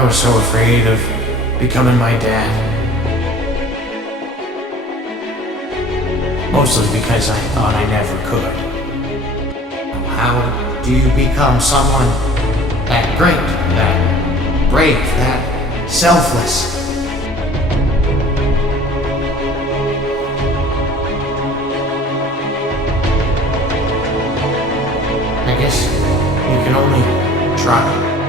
I was so afraid of becoming my dad. Mostly because I thought I never could. How do you become someone that great, that brave, that selfless? I guess you can only try.